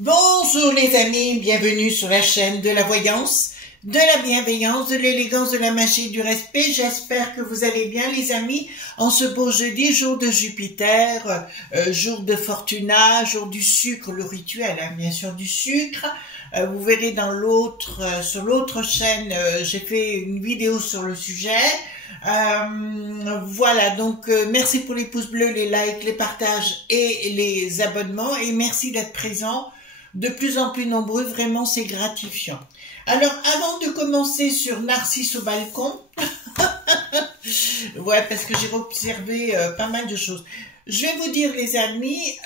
Bonjour les amis, bienvenue sur la chaîne de la voyance, de la bienveillance, de l'élégance, de la magie, du respect. J'espère que vous allez bien les amis, en ce beau jeudi, jour de Jupiter, jour de Fortuna, jour du sucre, le rituel, hein, bien sûr du sucre. Vous verrez dans sur l'autre chaîne, j'ai fait une vidéo sur le sujet. Voilà, donc merci pour les pouces bleus, les likes, les partages et les abonnements, et merci d'être présents. De plus en plus nombreux, vraiment c'est gratifiant. Alors avant de commencer sur Narcisse au balcon, ouais, parce que j'ai observé pas mal de choses. Je vais vous dire les amis,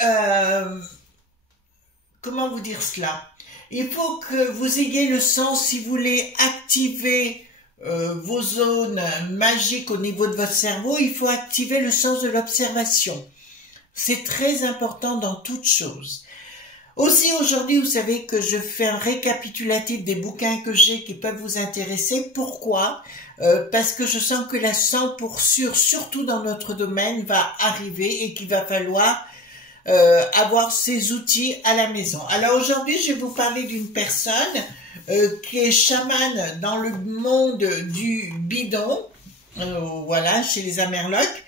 comment vous dire cela? Il faut que vous ayez le sens, si vous voulez activer vos zones magiques au niveau de votre cerveau, il faut activer le sens de l'observation. C'est très important dans toute chose. Aussi aujourd'hui, vous savez que je fais un récapitulatif des bouquins que j'ai qui peuvent vous intéresser. Pourquoi? Parce que je sens que la 100%, surtout dans notre domaine, va arriver et qu'il va falloir avoir ces outils à la maison. Alors aujourd'hui, je vais vous parler d'une personne qui est chamane dans le monde du bidon, voilà, chez les Amerlocs,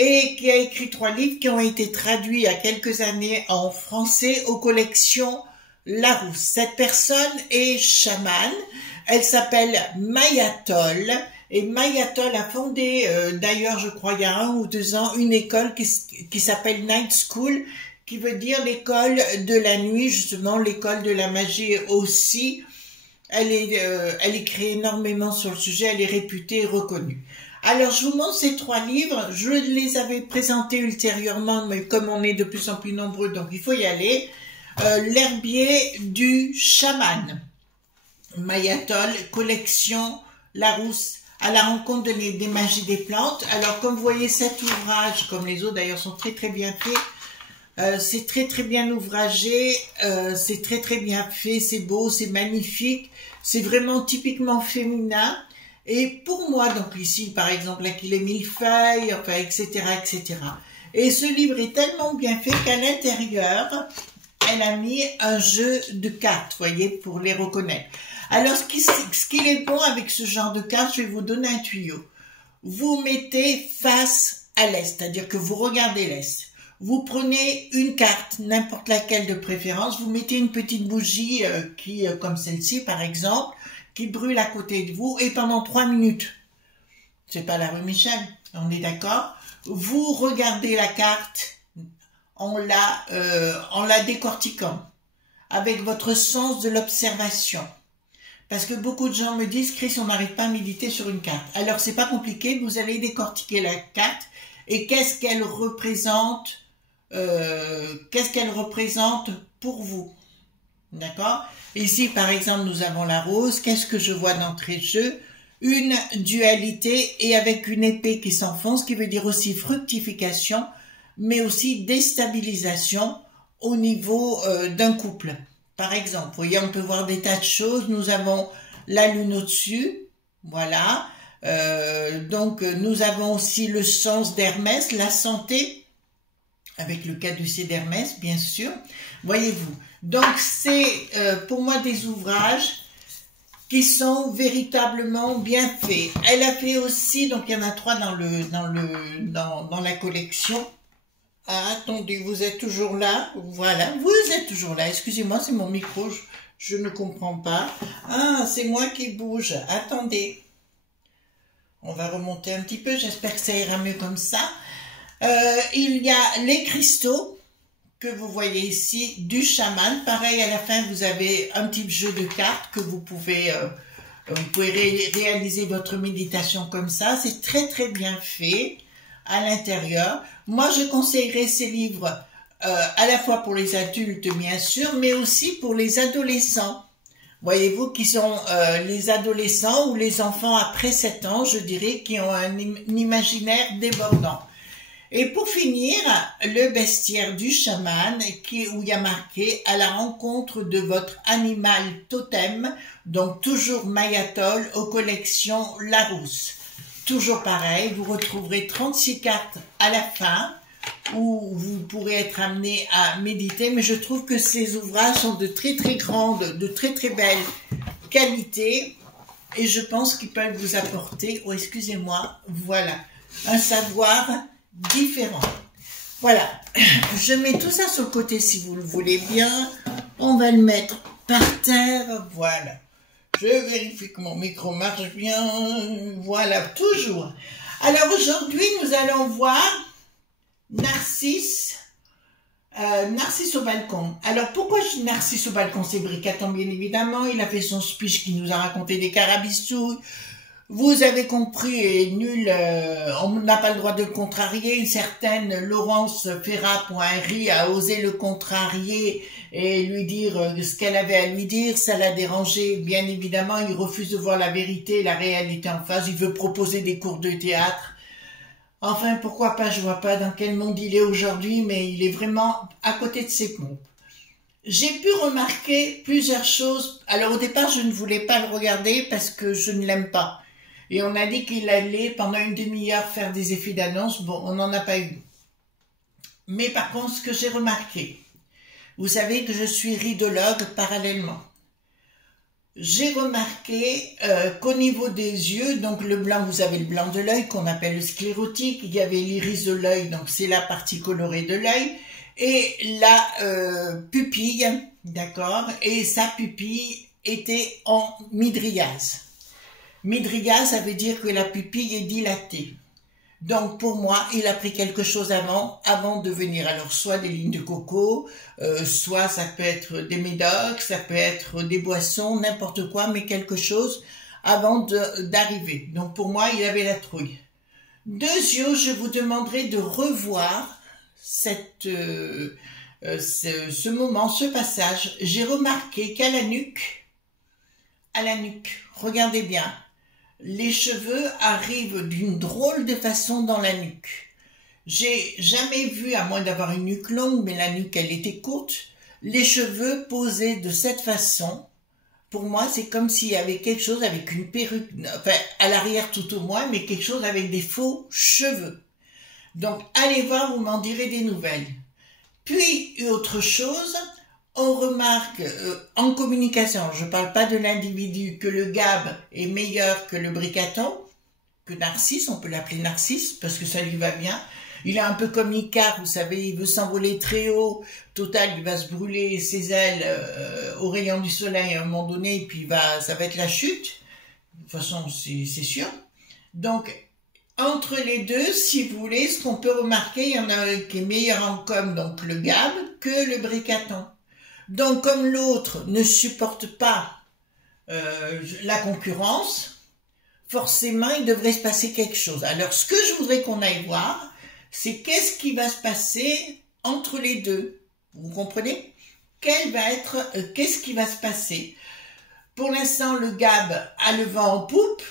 et qui a écrit 3 livres qui ont été traduits il y a quelques années en français aux collections Larousse. Cette personne est chamane, elle s'appelle Mayatol, et Mayatol a fondé, d'ailleurs je crois il y a 1 ou 2 ans, une école qui s'appelle Night School, qui veut dire l'école de la nuit, justement l'école de la magie aussi. Elle écrit énormément sur le sujet, elle est réputée et reconnue. Alors, je vous montre ces 3 livres. Je les avais présentés ultérieurement, mais comme on est de plus en plus nombreux, donc il faut y aller. L'herbier du chaman. Mayatol, collection Larousse, à la rencontre des magies des plantes. Alors, comme vous voyez, cet ouvrage, comme les autres d'ailleurs, sont très très bien faits. C'est très très bien ouvragé, c'est très très bien fait, c'est beau, c'est magnifique. C'est vraiment typiquement féminin. Et pour moi, donc ici, par exemple, là qu'il est millefeuille, enfin, etc., etc. Et ce livre est tellement bien fait qu'à l'intérieur, elle a mis un jeu de cartes, voyez, pour les reconnaître. Alors, ce qu'il est bon avec ce genre de cartes, je vais vous donner un tuyau. Vous mettez face à l'est, c'est-à-dire que vous regardez l'est. Vous prenez une carte, n'importe laquelle de préférence, vous mettez une petite bougie comme celle-ci, par exemple, qui brûle à côté de vous, et pendant 3 minutes, c'est pas la rue Michel, on est d'accord, vous regardez la carte en la décortiquant, avec votre sens de l'observation. Parce que beaucoup de gens me disent, Chris, on n'arrive pas à méditer sur une carte. Alors c'est pas compliqué, vous allez décortiquer la carte, et qu'est-ce qu'elle représente pour vous. D'accord? Ici, par exemple, nous avons la rose. Qu'est-ce que je vois d'entrée de jeu? Une dualité et avec une épée qui s'enfonce, qui veut dire aussi fructification, mais aussi déstabilisation au niveau d'un couple. Par exemple, vous voyez, on peut voir des tas de choses. Nous avons la lune au-dessus, voilà. Donc, nous avons aussi le sens d'Hermès, la santé, avec le caducée d'Hermès, bien sûr. Voyez-vous. Donc, c'est pour moi des ouvrages qui sont véritablement bien faits. Elle a fait aussi, donc il y en a 3 dans la collection. Ah, attendez, vous êtes toujours là? Voilà, vous êtes toujours là. Excusez-moi, c'est mon micro, je ne comprends pas. Ah, c'est moi qui bouge. Attendez. On va remonter un petit peu, j'espère que ça ira mieux comme ça. Il y a les cristaux que vous voyez ici du chaman. Pareil, à la fin, vous avez un petit jeu de cartes que vous pouvez Vous pouvez réaliser votre méditation comme ça. C'est très très bien fait à l'intérieur. Moi, je conseillerais ces livres à la fois pour les adultes, bien sûr, mais aussi pour les adolescents. Voyez-vous, qui sont les adolescents ou les enfants après 7 ans, je dirais, qui ont un imaginaire débordant. Et pour finir, le bestiaire du chaman, où il y a marqué « À la rencontre de votre animal totem », donc toujours Mayatol aux collections Larousse. Toujours pareil, vous retrouverez 36 cartes à la fin, où vous pourrez être amené à méditer, mais je trouve que ces ouvrages sont de très très grande, de très très belle qualité, et je pense qu'ils peuvent vous apporter, oh excusez-moi, voilà, un savoir différent. Voilà, je mets tout ça sur le côté si vous le voulez bien. On va le mettre par terre, voilà. Je vérifie que mon micro marche bien, voilà, toujours. Alors aujourd'hui, nous allons voir Narcisse, Narcisse au balcon. Alors pourquoi je dis Narcisse au balcon? C'est Bricaton bien évidemment, il a fait son speech qui nous a raconté des carabistouilles. Vous avez compris, et nul, on n'a pas le droit de le contrarier. Une certaine Laurence Ferrat.ri a osé le contrarier et lui dire ce qu'elle avait à lui dire. Ça l'a dérangé, bien évidemment. Il refuse de voir la vérité, la réalité en face. Il veut proposer des cours de théâtre. Enfin, pourquoi pas, je vois pas dans quel monde il est aujourd'hui, mais il est vraiment à côté de ses pompes. J'ai pu remarquer plusieurs choses. Alors au départ, je ne voulais pas le regarder parce que je ne l'aime pas. Et on a dit qu'il allait pendant une demi-heure faire des effets d'annonce. Bon, on n'en a pas eu. Mais par contre, ce que j'ai remarqué, vous savez que je suis ridologue parallèlement. J'ai remarqué qu'au niveau des yeux, donc le blanc, vous avez le blanc de l'œil qu'on appelle le sclérotique. Il y avait l'iris de l'œil, donc c'est la partie colorée de l'œil. Et la pupille, d'accord, et sa pupille était en mydriase. Mydriase, ça veut dire que la pupille est dilatée. Donc pour moi, il a pris quelque chose avant de venir. Alors soit des lignes de coco, soit ça peut être des médocs, ça peut être des boissons, n'importe quoi, mais quelque chose avant d'arriver. Donc pour moi, il avait la trouille. Deuxièmement, je vous demanderai de revoir ce moment, ce passage. J'ai remarqué qu'à la nuque, regardez bien, les cheveux arrivent d'une drôle de façon dans la nuque. J'ai jamais vu, à moins d'avoir une nuque longue, mais la nuque elle était courte, les cheveux posés de cette façon. Pour moi, c'est comme s'il y avait quelque chose avec une perruque, enfin à l'arrière tout au moins, mais quelque chose avec des faux cheveux. Donc allez voir, vous m'en direz des nouvelles. Puis, autre chose, on remarque en communication, je ne parle pas de l'individu, que le Gab est meilleur que le Bricaton, que Narcisse, on peut l'appeler Narcisse, parce que ça lui va bien. Il est un peu comme Icare, vous savez, il veut s'envoler très haut, total, il va se brûler ses ailes au rayon du soleil à un moment donné, et puis ça va être la chute. De toute façon, c'est sûr. Donc, entre les deux, si vous voulez, ce qu'on peut remarquer, il y en a un qui est meilleur en com, donc le Gab, que le Bricaton. Donc, comme l'autre ne supporte pas la concurrence, forcément, il devrait se passer quelque chose. Alors, ce que je voudrais qu'on aille voir, c'est qu'est-ce qui va se passer entre les deux. Vous comprenez? Qu'est-ce qui va se passer? Pour l'instant, le Gab a le vent en poupe,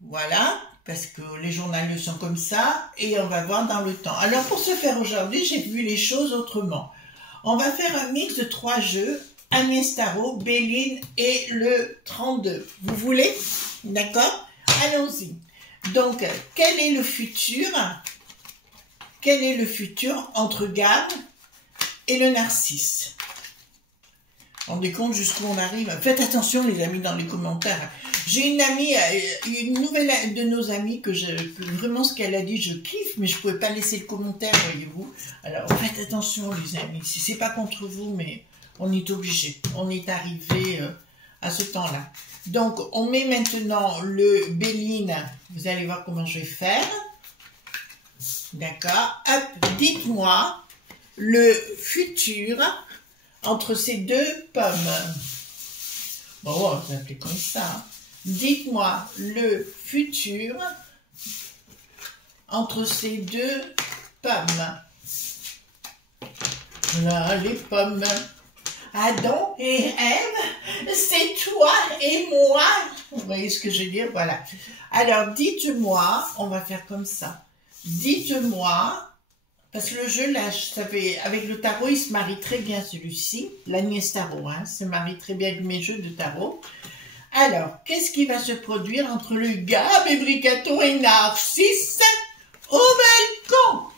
voilà, parce que les journalistes sont comme ça, et on va voir dans le temps. Alors, pour ce faire aujourd'hui, j'ai vu les choses autrement. On va faire un mix de 3 jeux, Agnès Tarot, Béline et le 32. Vous voulez? D'accord? Allons-y. Donc, quel est le futur? Quel est le futur entre Gab et le Narcisse? Rendez compte jusqu'où on arrive. Faites attention les amis dans les commentaires. J'ai une amie, une nouvelle de nos amies que vraiment ce qu'elle a dit je kiffe, mais je pouvais pas laisser le commentaire, voyez-vous. Alors faites attention les amis, si c'est pas contre vous, mais on est obligé. On est arrivé à ce temps-là. Donc on met maintenant le Béline. Vous allez voir comment je vais faire. D'accord. Hop, dites-moi le futur entre ces deux pommes. Bon, on va appeler comme ça. Hein. Dites-moi le futur entre ces deux pommes. Là, les pommes. Adam et Ève, c'est toi et moi. Vous voyez ce que je veux dire? Voilà. Alors, dites-moi, on va faire comme ça. Dites-moi, parce que le jeu, là, je savais, avec le tarot, il se marie très bien celui-ci. L'Agnès Tarot, hein, se marie très bien avec mes jeux de tarot. Alors, qu'est-ce qui va se produire entre le Gab et Bricaton et Narcisse au balcon?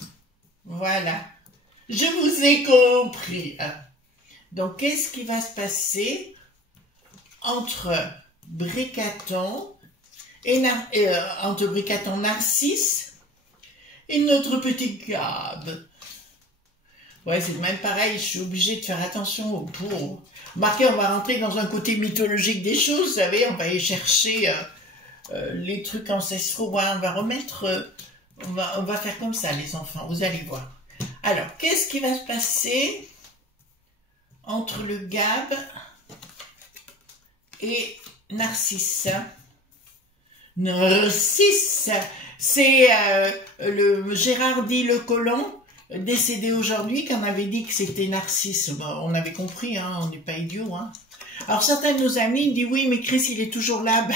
Voilà. Je vous ai compris. Donc, qu'est-ce qui va se passer entre Bricaton et Narcisse et notre petit Gab? Ouais, c'est même pareil, je suis obligée de faire attention aux pauvres. Marquez, on va rentrer dans un côté mythologique des choses, vous savez, on va aller chercher les trucs ancestraux. Ouais, on va remettre, on va faire comme ça, les enfants, vous allez voir. Alors, qu'est-ce qui va se passer entre le Gab et Narcisse? Narcisse, c'est le Gérard dit le colon, décédé aujourd'hui, qu'on avait dit que c'était Narcisse. Bon, on avait compris, hein, on n'est pas idiots. Hein. Alors certains de nos amis disent oui, mais Chris, il est toujours là. Ben,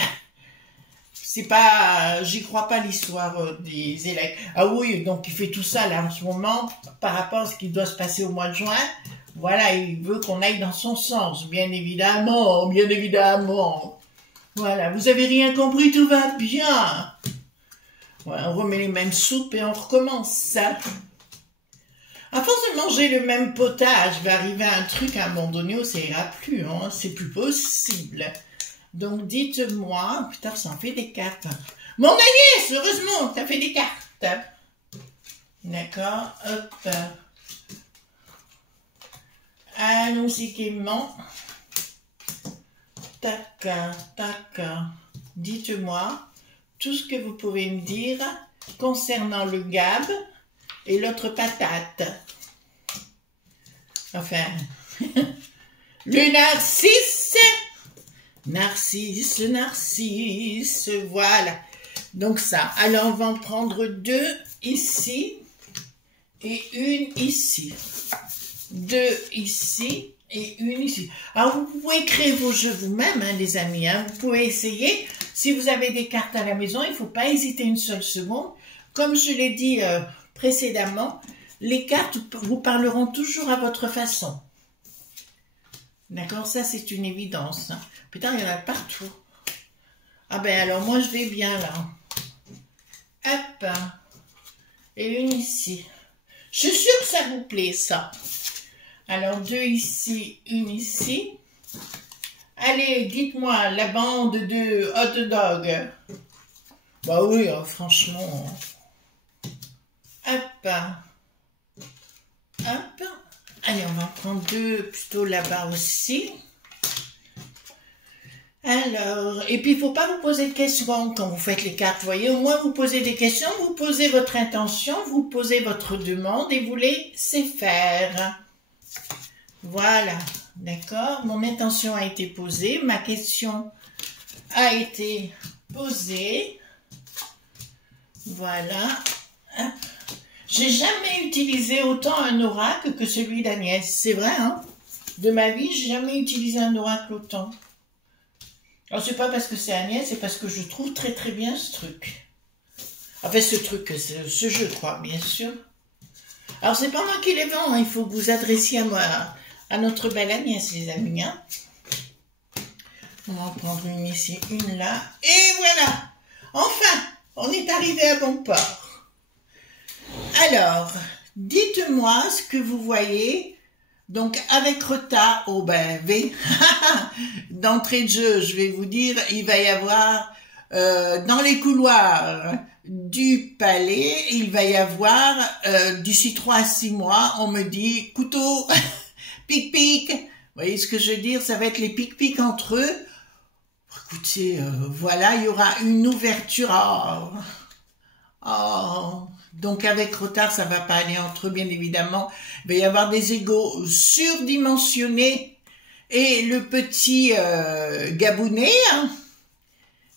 c'est pas, j'y crois pas l'histoire des élèves. Ah oui, donc il fait tout ça là en ce moment par rapport à ce qui doit se passer au mois de juin. Voilà, il veut qu'on aille dans son sens, bien évidemment, bien évidemment. Voilà, vous avez rien compris, tout va bien. Voilà, on remet les mêmes soupes et on recommence. À force de manger le même potage, va arriver un truc à un moment donné où ça ira plus, hein, c'est plus possible. Donc dites-moi, putain, ça en fait des cartes. Mon Agnès, heureusement, t'as fait des cartes. D'accord, hop. Allons-y gaiement. Tac, tac. Dites-moi tout ce que vous pouvez me dire concernant le Gab et l'autre patate. Enfin, le Narcisse. Narcisse, Narcisse, voilà. Donc ça, alors on va en prendre deux ici et une ici. Deux ici et une ici. Alors vous pouvez créer vos jeux vous-même, hein, les amis. Hein. Vous pouvez essayer. Si vous avez des cartes à la maison, il ne faut pas hésiter une seule seconde. Comme je l'ai dit précédemment, les cartes vous parleront toujours à votre façon. D'accord, ça c'est une évidence. Hein. Putain, il y en a partout. Ah ben alors moi je vais bien là. Hop. Et une ici. Je suis sûre que ça vous plaît ça. Alors deux ici, une ici. Allez, dites-moi la bande de hot dog. Bah oui, franchement. Hop. Hop. Allez, on va en prendre deux plutôt là-bas aussi. Alors, et puis il ne faut pas vous poser de questions quand vous faites les cartes, vous voyez. Au moins, vous posez des questions, vous posez votre intention, vous posez votre demande et vous laissez faire. Voilà, d'accord. Mon intention a été posée, ma question a été posée. Voilà. J'ai jamais utilisé autant un oracle que celui d'Agnès. C'est vrai, hein? De ma vie, j'ai jamais utilisé un oracle autant. Alors, c'est pas parce que c'est Agnès, c'est parce que je trouve très très bien ce truc. Enfin, ce jeu, quoi, bien sûr. Alors, c'est pas moi qui les vends, hein. Il faut que vous adressiez à moi, à notre belle Agnès, les amis. Hein. On va en prendre une ici, une là. Et voilà! Enfin, on est arrivé à bon port. Alors, dites-moi ce que vous voyez. Donc, avec retard, oh ben, d'entrée de jeu, je vais vous dire, il va y avoir, dans les couloirs du palais, il va y avoir, d'ici 3 à 6 mois, on me dit, couteau, pic-pic. Vous voyez ce que je veux dire? Ça va être les pic-pic entre eux. Écoutez, voilà, il y aura une ouverture. Oh. Donc avec retard, ça va pas aller entre eux, bien évidemment. Il va y avoir des égos surdimensionnés et le petit Gabounet. Hein.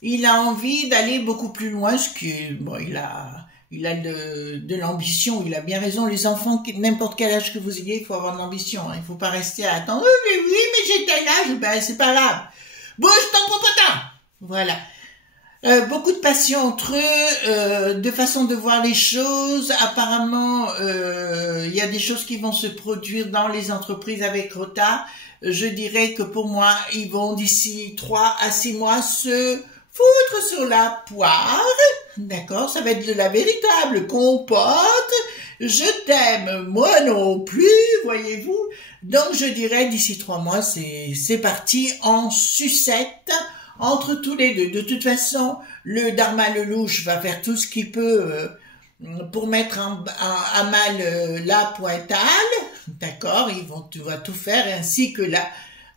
il a envie d'aller beaucoup plus loin, ce qui est, bon, il a de l'ambition, il a bien raison. Les enfants, n'importe quel âge que vous ayez, il faut avoir de l'ambition. Hein. Il faut pas rester à attendre. Oui, mais j'ai tel âge, ben c'est pas grave. Bouge ton popotin. Voilà. Beaucoup de passion entre eux, de façon de voir les choses. Apparemment, il y a des choses qui vont se produire dans les entreprises avec Rota. Je dirais que pour moi, ils vont d'ici 3 à 6 mois se foutre sur la poire. D'accord, ça va être de la véritable compote. Je t'aime, moi non plus, voyez-vous. Donc je dirais d'ici 3 mois, c'est parti en sucette entre tous les deux. De toute façon, le Dharma Lelouch va faire tout ce qu'il peut pour mettre à mal la Pointale. D'accord, tu vas tout faire, ainsi que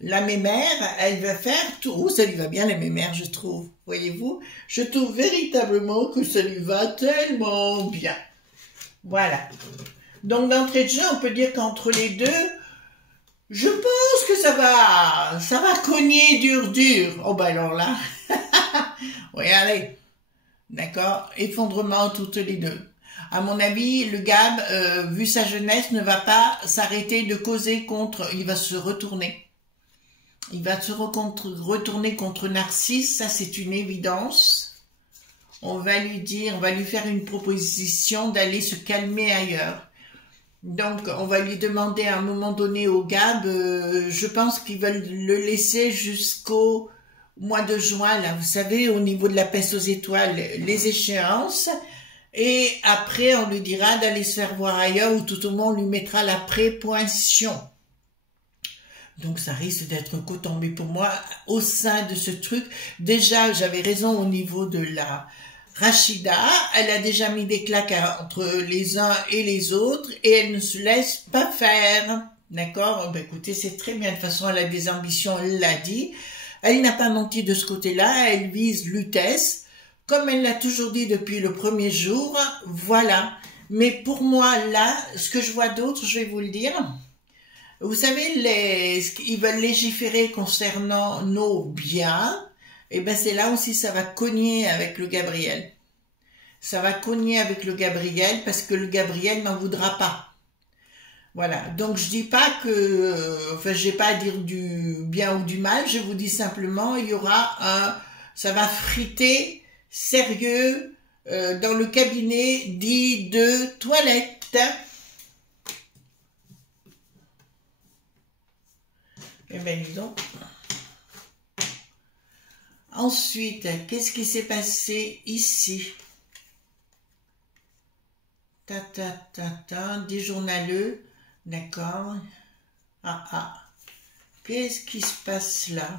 la mémère, elle va faire tout. Oh, ça lui va bien la mémère, je trouve. Voyez-vous, je trouve véritablement que ça lui va tellement bien. Voilà. Donc d'entrée de jeu, on peut dire qu'entre les deux, je pense que ça va cogner dur. Oh ben alors là, regardez, d'accord, effondrement toutes les deux. À mon avis, le Gab, vu sa jeunesse, ne va pas s'arrêter de causer contre, il va se retourner. Il va se retourner contre Narcisse, ça c'est une évidence. On va lui faire une proposition d'aller se calmer ailleurs. Donc, on va lui demander à un moment donné au Gab, je pense qu'ils veulent le laisser jusqu'au mois de juin, là, vous savez, au niveau de la peste aux étoiles, les échéances. Et après, on lui dira d'aller se faire voir ailleurs, ou tout au moins on lui mettra la prépointion. Donc ça risque d'être coton, mais pour moi, au sein de ce truc, déjà j'avais raison au niveau de la Rachida, elle a déjà mis des claques entre les uns et les autres, et elle ne se laisse pas faire, d'accord? Ben écoutez, c'est très bien, de toute façon elle a des ambitions, elle l'a dit, elle n'a pas menti de ce côté-là, elle vise Lutèce, comme elle l'a toujours dit depuis le premier jour, voilà. Mais pour moi, là, ce que je vois d'autre, je vais vous le dire. Vous savez, ils veulent légiférer concernant nos biens. Et ben c'est là aussi ça va cogner avec le Gabriel. Ça va cogner avec le Gabriel parce que le Gabriel n'en voudra pas. Voilà. Donc je dis pas que, enfin j'ai pas à dire du bien ou du mal. Je vous dis simplement, il y aura ça va friter sérieux dans le cabinet dit de toilette. Eh bien, disons. Ensuite, qu'est-ce qui s'est passé ici? Des journaleux, d'accord. Qu'est-ce qui se passe là?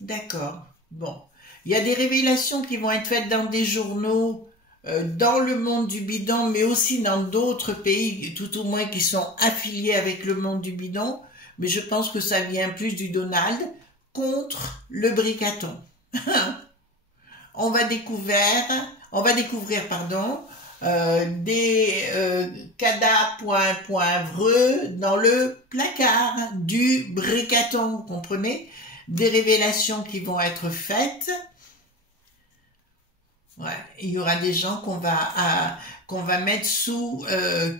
D'accord, bon. Il y a des révélations qui vont être faites dans des journaux, dans le monde du bidon, mais aussi dans d'autres pays, tout au moins qui sont affiliés avec le monde du bidon. Mais je pense que ça vient plus du Donald contre le Bricaton. on va découvrir, des cada.vreux dans le placard du Bricaton, vous comprenez? Des révélations qui vont être faites. Ouais, il y aura des gens qu'on va mettre sous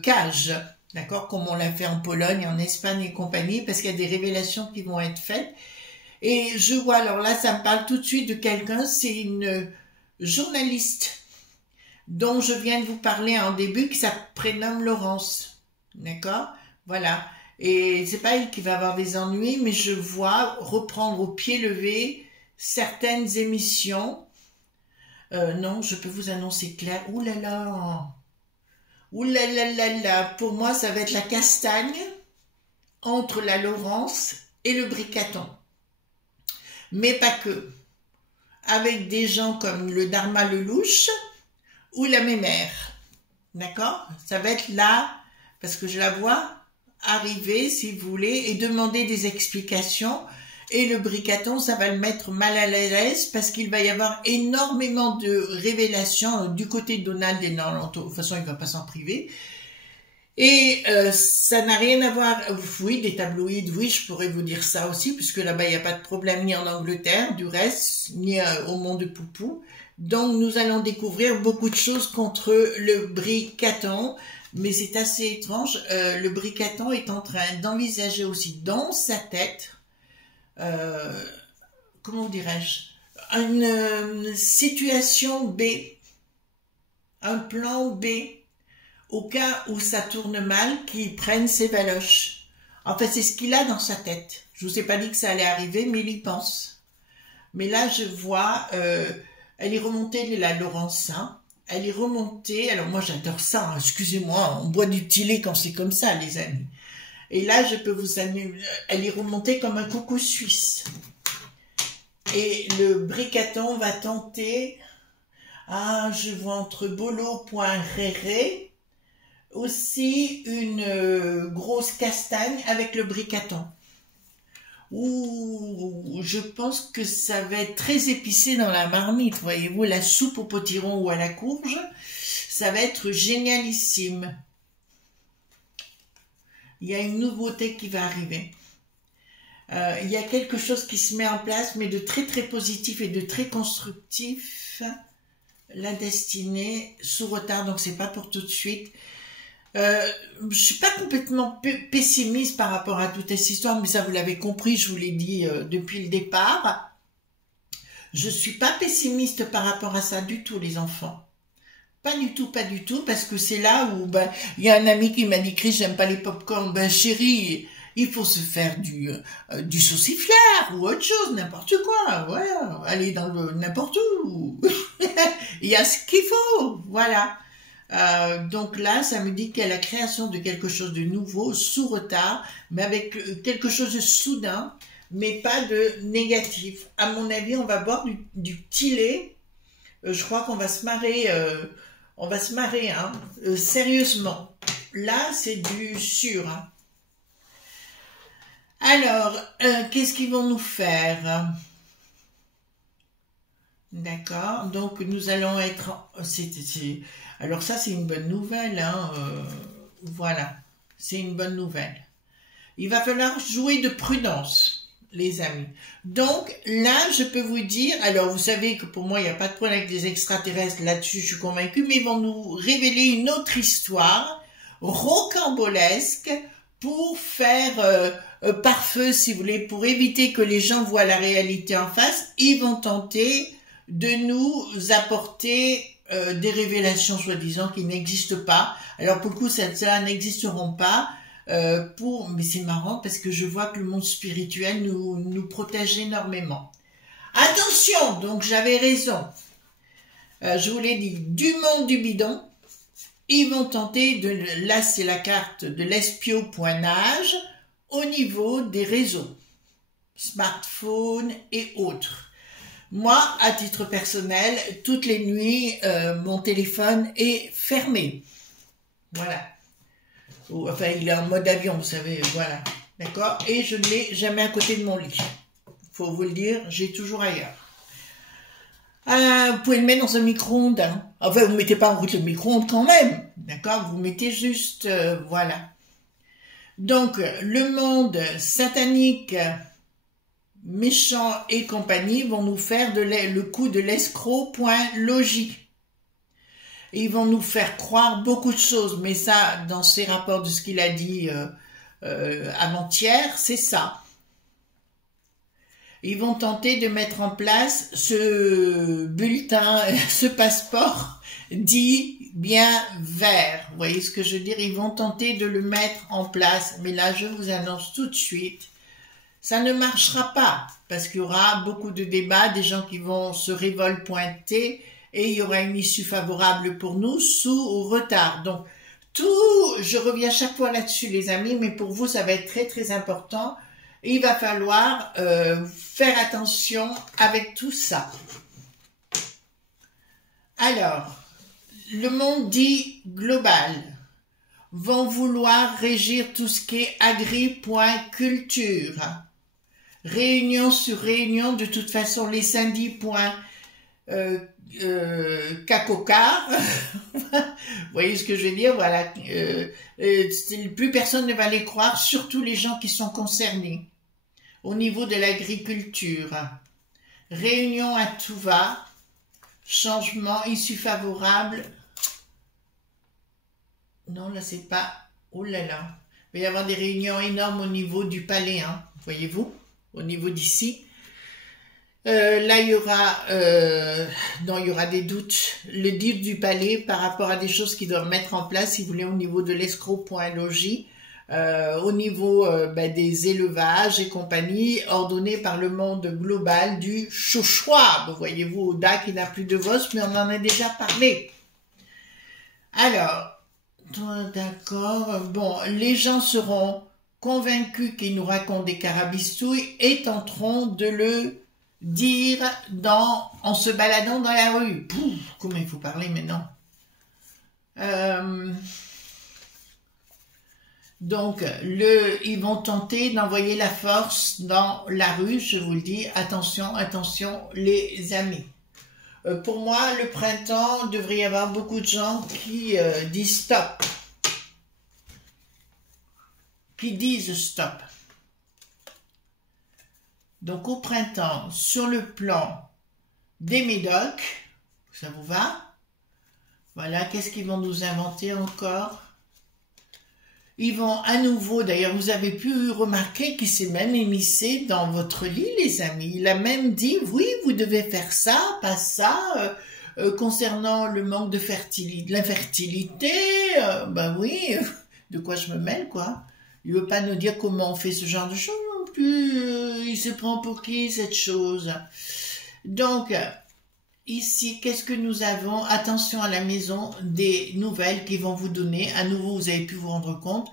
cage, d'accord, comme on l'a fait en Pologne, en Espagne et compagnie, parce qu'il y a des révélations qui vont être faites. Et je vois, alors là, ça me parle tout de suite de quelqu'un, c'est une journaliste dont je viens de vous parler en début, qui se prénomme Laurence, d'accord, voilà. Et c'est pas elle qui va avoir des ennuis, mais je vois reprendre au pied levé certaines émissions. Non, je peux vous annoncer clair. Ouh là là. Ouh là là là là. Pour moi, ça va être la castagne entre la Laurence et le Bricaton. Mais pas que. Avec des gens comme le Dharma Lelouch ou la mémère. D'accord? Ça va être là, parce que je la vois arriver, si vous voulez, et demander des explications. Et le Bricaton, ça va le mettre mal à l'aise parce qu'il va y avoir énormément de révélations du côté de Donald et Norlanto. De toute façon, il ne va pas s'en priver. Et ça n'a rien à voir, oui, des tabloïds, oui, je pourrais vous dire ça aussi, puisque là-bas, il n'y a pas de problème ni en Angleterre, du reste, ni au monde de Poupou. Donc, nous allons découvrir beaucoup de choses contre le Bricaton, mais c'est assez étrange. Le Bricaton est en train d'envisager aussi dans sa tête, comment dirais-je, une situation B, un plan B, au cas où ça tourne mal, qu'il prenne ses valoches. En fait, c'est ce qu'il a dans sa tête. Je vous ai pas dit que ça allait arriver, mais il y pense. Mais là, je vois, elle est remontée, la Laurencin. Elle est remontée, alors moi j'adore ça, hein, excusez-moi, on boit du Tillet quand c'est comme ça, les amis. Et là, je peux vous annuler, elle est remontée comme un coucou suisse. Et le Bricaton va tenter, je vois entre bolo.réré, aussi une grosse castagne avec le Bricaton. Ouh, je pense que ça va être très épicé dans la marmite, voyez-vous, la soupe au potiron ou à la courge, ça va être génialissime. Il y a une nouveauté qui va arriver. Il y a quelque chose qui se met en place, mais de très très positif et de très constructif. La destinée sous retard, donc c'est pas pour tout de suite. Je suis pas complètement pessimiste par rapport à toute cette histoire, mais ça vous l'avez compris, je vous l'ai dit depuis le départ. Je suis pas pessimiste par rapport à ça du tout, les enfants. Pas du tout, parce que c'est là où il y a un ami qui m'a dit, Chris, j'aime pas les pop-corn. Ben chérie, il faut se faire du sauciflard ou autre chose, n'importe quoi, voilà, aller dans le n'importe où. Il y a ce qu'il faut, voilà. Donc là, ça me dit qu'il y a la création de quelque chose de nouveau, sous retard, mais avec quelque chose de soudain, mais pas de négatif. À mon avis, on va boire du petit lait. Je crois qu'on va se marrer, hein, sérieusement. Là, c'est du sûr. Hein. Alors, qu'est-ce qu'ils vont nous faire? D'accord, donc nous allons être... Alors ça, c'est une bonne nouvelle. Hein, voilà, c'est une bonne nouvelle. Il va falloir jouer de prudence, les amis. Donc là, je peux vous dire... Alors, vous savez que pour moi, il n'y a pas de problème avec les extraterrestres. Là-dessus, je suis convaincue. Mais ils vont nous révéler une autre histoire rocambolesque pour faire... par feu, si vous voulez, pour éviter que les gens voient la réalité en face. Ils vont tenter de nous apporter des révélations soi-disant qui n'existent pas. Alors pour le coup, celles-là n'existeront pas. Mais c'est marrant parce que je vois que le monde spirituel nous protège énormément. Attention, donc j'avais raison. Je vous l'ai dit, du monde du bidon, ils vont tenter de... Là, c'est la carte de l'espio.nage au niveau des réseaux, smartphones et autres. Moi, à titre personnel, toutes les nuits, mon téléphone est fermé. Voilà. Enfin, il est en mode avion, vous savez, voilà. D'accord? Et je ne l'ai jamais à côté de mon lit. Faut vous le dire, j'ai toujours ailleurs. Vous pouvez le mettre dans un micro-ondes. Hein. Enfin, vous ne mettez pas en route le micro-ondes quand même. D'accord? Vous mettez juste, voilà. Donc, le monde satanique... méchants et compagnie vont nous faire le coup de l'escroc.logie. Ils vont nous faire croire beaucoup de choses, mais ça, dans ses rapports de ce qu'il a dit avant-hier, c'est ça. Ils vont tenter de mettre en place ce bulletin, ce passeport dit bien vert. Vous voyez ce que je veux dire? Ils vont tenter de le mettre en place, mais là, je vous annonce tout de suite, ça ne marchera pas, parce qu'il y aura beaucoup de débats, des gens qui vont se révolter, et il y aura une issue favorable pour nous sous retard. Donc, je reviens chaque fois là-dessus, les amis, mais pour vous, ça va être très, très important. Et il va falloir faire attention avec tout ça. Alors, le monde dit global vont vouloir régir tout ce qui est agri.culture. Réunion sur réunion, de toute façon, les samedis, cacocar. Vous voyez ce que je veux dire? Voilà. Plus personne ne va les croire, surtout les gens qui sont concernés. Au niveau de l'agriculture, réunion à tout va, changement, issue favorable. Non, là c'est pas... Oh là là. Il va y avoir des réunions énormes au niveau du palais, hein, voyez-vous, au niveau d'ici. Là, il y aura, non, il y aura des doutes. Le doute du palais par rapport à des choses qu'ils doivent mettre en place, si vous voulez, au niveau de l'escroc.logis, au niveau des élevages et compagnie, ordonnés par le monde global du Chouchoua. Vous voyez-vous, Oda qui n'a plus de voix, mais on en a déjà parlé. Alors, d'accord, bon, les gens seront convaincus qu'ils nous racontent des carabistouilles et tenteront de le dire en se baladant dans la rue. Pouf, comment il faut parler maintenant? Donc, ils vont tenter d'envoyer la force dans la rue, je vous le dis. Attention, attention, les amis. Pour moi, le printemps, devrait y avoir beaucoup de gens qui disent stop. Qui disent stop. Donc, au printemps, sur le plan des médocs, ça vous va? Voilà, qu'est-ce qu'ils vont nous inventer encore? Ils vont à nouveau, d'ailleurs, vous avez pu remarquer qu'il s'est même émissé dans votre lit, les amis. Il a même dit, oui, vous devez faire ça, pas ça, concernant le manque de l'infertilité, ben oui, de quoi je me mêle, quoi. Il veut pas nous dire comment on fait ce genre de choses non plus, il se prend pour qui, cette chose? Donc, ici, qu'est-ce que nous avons? Attention à la maison, des nouvelles qui vont vous donner. À nouveau, vous avez pu vous rendre compte.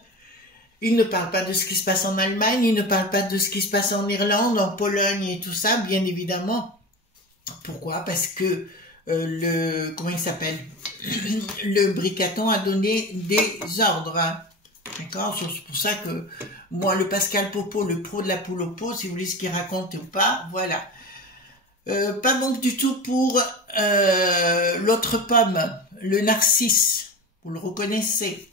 Il ne parle pas de ce qui se passe en Allemagne, il ne parle pas de ce qui se passe en Irlande, en Pologne et tout ça, bien évidemment. Pourquoi? Parce que comment il s'appelle? Le Bricaton a donné des ordres. D'accord? C'est pour ça que moi, le Pascal Popo, le pro de la poule au pot, si vous voulez ce qu'il raconte ou pas, voilà. Pas bon du tout pour l'autre pomme, le narcisse. Vous le reconnaissez.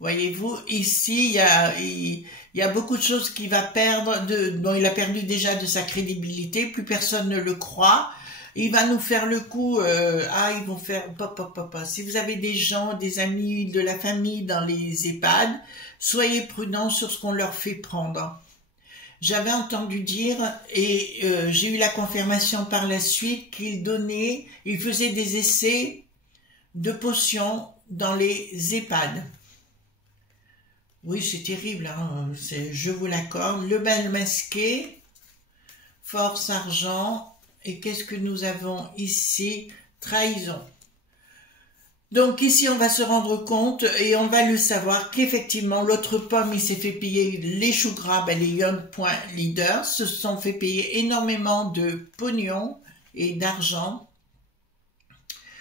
Voyez-vous, ici, il y a beaucoup de choses qu'il va perdre, dont il a perdu déjà de sa crédibilité. Plus personne ne le croit. Il va nous faire le coup, ils vont faire, si vous avez des gens, des amis, de la famille dans les EHPAD, soyez prudents sur ce qu'on leur fait prendre. J'avais entendu dire, et j'ai eu la confirmation par la suite, il faisait des essais de potions dans les EHPAD. Oui, c'est terrible, hein, je vous l'accorde. Le bal masqué, force, argent, et qu'est-ce que nous avons ici? Trahison. Donc ici, on va se rendre compte et on va le savoir qu'effectivement, l'autre pomme, il s'est fait payer les choux gras, les Young.Leaders se sont fait payer énormément de pognon et d'argent.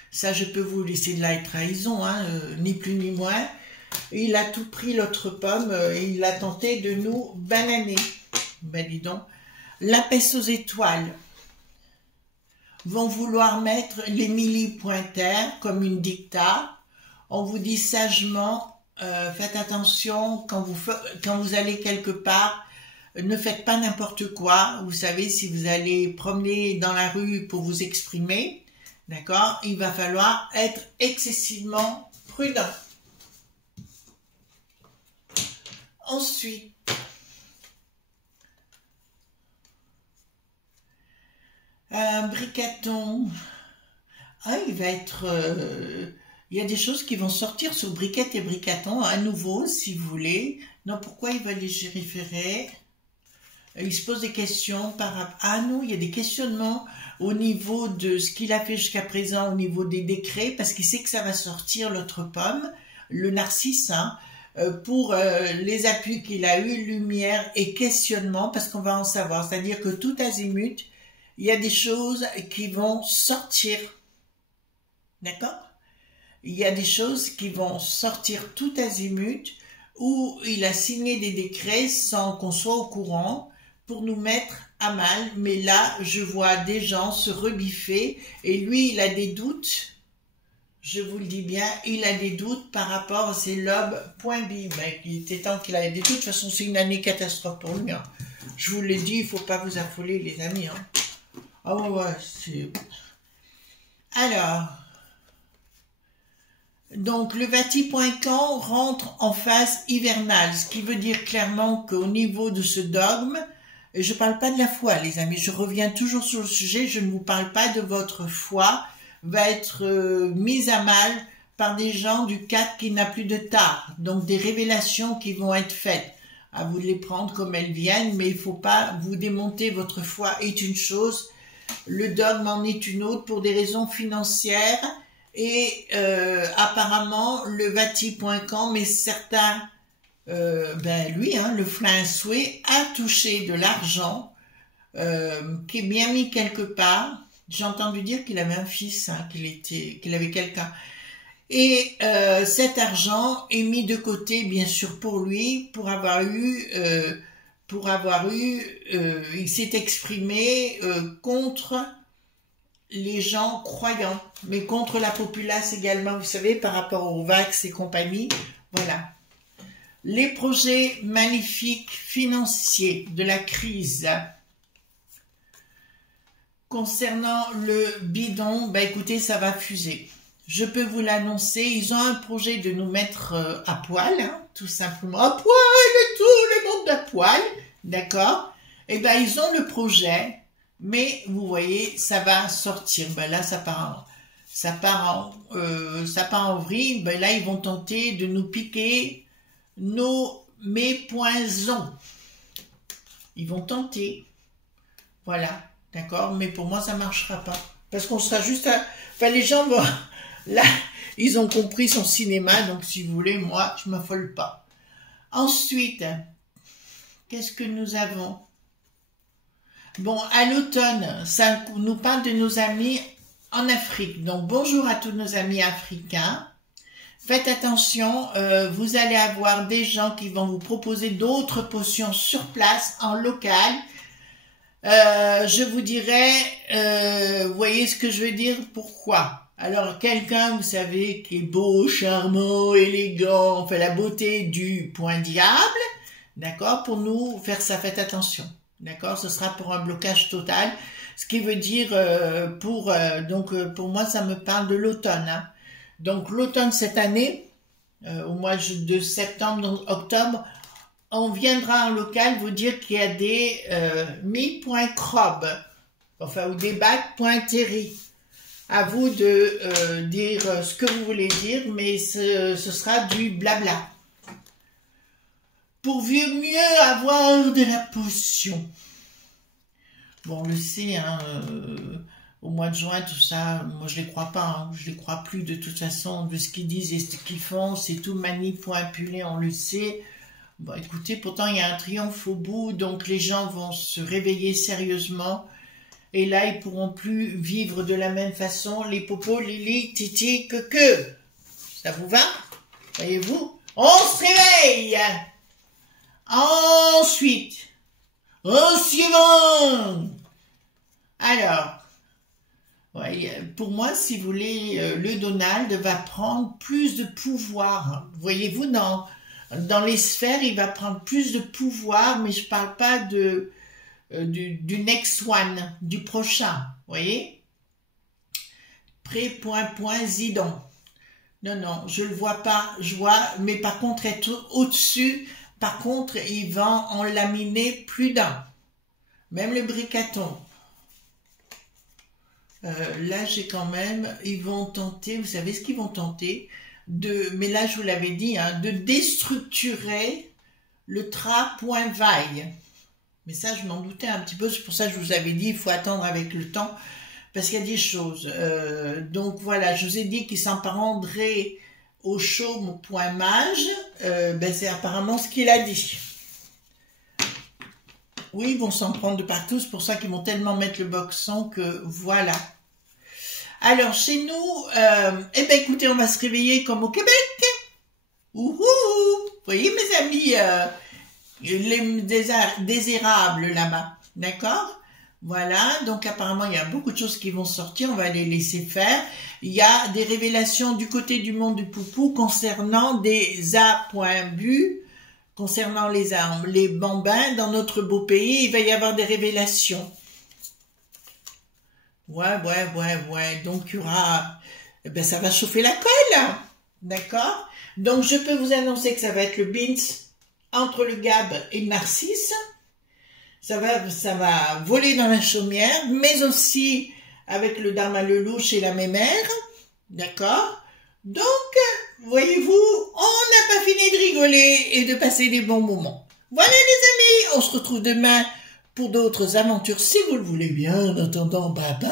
Ça, je peux vous laisser de la trahison, hein, ni plus ni moins. Il a tout pris, l'autre pomme, et il a tenté de nous bananer. Ben dis donc. La peste aux étoiles vont vouloir mettre l'Émilie Pointer comme une dicta. On vous dit sagement, faites attention quand vous allez quelque part, ne faites pas n'importe quoi. Vous savez, si vous allez promener dans la rue pour vous exprimer, d'accord, il va falloir être excessivement prudent. Ensuite, un bricaton. Il va être... il y a des choses qui vont sortir sur briquette et bricaton à nouveau, si vous voulez. Non, pourquoi il va légiférer? Il se pose des questions par rapport... Ah non, il y a des questionnements au niveau de ce qu'il a fait jusqu'à présent, au niveau des décrets, parce qu'il sait que ça va sortir, l'autre pomme, le narcisse, hein, pour les appuis qu'il a eu, lumière et questionnement, parce qu'on va en savoir. C'est-à-dire que tout azimut, il y a des choses qui vont sortir. D'accord? Il y a des choses qui vont sortir tout azimut, où il a signé des décrets sans qu'on soit au courant, pour nous mettre à mal. Mais là, je vois des gens se rebiffer et lui, il a des doutes. Je vous le dis bien, il a des doutes par rapport à ses lobes point B. Mais il était temps qu'il ait des doutes. De toute façon, c'est une année catastrophe pour lui. Hein. Je vous l'ai dit, il ne faut pas vous affoler, les amis. Hein. Ah ouais, c'est... Alors, donc le Vati.Can rentre en phase hivernale, ce qui veut dire clairement qu'au niveau de ce dogme, je ne parle pas de la foi, les amis, je reviens toujours sur le sujet, je ne vous parle pas de votre foi, va être mise à mal par des gens du 4 qui n'a plus de tard, donc des révélations qui vont être faites. À vous de les prendre comme elles viennent, mais il ne faut pas vous démonter. Votre foi est une chose, le dogme en est une autre pour des raisons financières et apparemment le Vati.Can, mais certains, lui, hein, le Flinsoué, a touché de l'argent qui est bien mis quelque part. J'ai entendu dire qu'il avait un fils, hein, qu'il avait quelqu'un. Et cet argent est mis de côté, bien sûr, pour lui, pour avoir eu, il s'est exprimé contre les gens croyants, mais contre la populace également, vous savez, par rapport aux vax et compagnie. Voilà. Les projets magnifiques financiers de la crise. Concernant le bidon, bah écoutez, ça va fuser. Je peux vous l'annoncer, ils ont un projet de nous mettre à poil, hein, tout simplement. À poil et tout le monde à poil, d'accord? Eh bien, ils ont le projet, mais vous voyez, ça va sortir. Ben là, ça part en vrille. Ben là, ils vont tenter de nous piquer mes poisons. Ils vont tenter. Voilà, d'accord? Mais pour moi, ça ne marchera pas. Parce qu'on sera juste à... Enfin, les gens vont... Là, ils ont compris son cinéma, donc si vous voulez, moi, je ne m'affole pas. Ensuite, qu'est-ce que nous avons? Bon, à l'automne, ça nous parle de nos amis en Afrique. Donc, bonjour à tous nos amis africains. Faites attention, vous allez avoir des gens qui vont vous proposer d'autres potions sur place, en local. Je vous dirais, vous voyez ce que je veux dire? Pourquoi? Alors, quelqu'un, vous savez, qui est beau, charmant, élégant, enfin, la beauté du point diable, d'accord, pour nous faire ça, faites attention, d'accord, ce sera pour un blocage total, ce qui veut dire, pour moi, ça me parle de l'automne, hein. Donc, l'automne cette année, au mois de septembre, octobre, on viendra en local vous dire qu'il y a des mi.crob, enfin, ou des bacs.terry. À vous de dire ce que vous voulez dire, mais ce sera du blabla. Pour mieux avoir de la potion. Bon, on le sait, hein, au mois de juin, tout ça, moi je les crois pas, hein, je les crois plus de toute façon, de ce qu'ils disent et ce qu'ils font, c'est tout manipulé, on le sait. Bon, écoutez, pourtant il y a un triomphe au bout, donc les gens vont se réveiller sérieusement. Et là, ils pourront plus vivre de la même façon, les popos, lili, titi, que. Ça vous va? Voyez-vous? On se réveille! Ensuite, au suivant! Alors, ouais, pour moi, si vous voulez, le Donald va prendre plus de pouvoir. Voyez-vous, dans les sphères, il va prendre plus de pouvoir, mais je parle pas du next one, du prochain, voyez? Zidon. Non, je le vois pas, je vois, mais par contre, être au-dessus, par contre, il va en laminer plus d'un. Même le bricaton. Là, j'ai quand même, ils vont tenter, vous savez ce qu'ils vont tenter? Mais là, je vous l'avais dit, hein, de déstructurer le tra.vaille. Mais ça, je m'en doutais un petit peu, c'est pour ça que je vous avais dit, il faut attendre avec le temps, parce qu'il y a des choses. Donc voilà, je vous ai dit qu'ils s'en prendraient au chaume.mage, c'est apparemment ce qu'il a dit. Oui, ils vont s'en prendre de partout, c'est pour ça qu'ils vont tellement mettre le boxon que voilà. Alors, chez nous, écoutez, on va se réveiller comme au Québec. Ouhou! Vous voyez, mes amis, des érables là-bas, d'accord? Voilà, donc apparemment il y a beaucoup de choses qui vont sortir, on va les laisser faire. Il y a des révélations du côté du monde du poupou concernant des A.bu, concernant les bambins dans notre beau pays, il va y avoir des révélations. Ouais, donc il y aura, eh ben, ça va chauffer la colle, d'accord? Donc je peux vous annoncer que ça va être le Beans entre le Gab et le Narcisse. Ça va voler dans la chaumière, mais aussi avec le Dharma Lelouch et la mémère, d'accord? Donc, voyez-vous, on n'a pas fini de rigoler et de passer des bons moments. Voilà les amis, on se retrouve demain pour d'autres aventures si vous le voulez bien. En attendant, bye bye!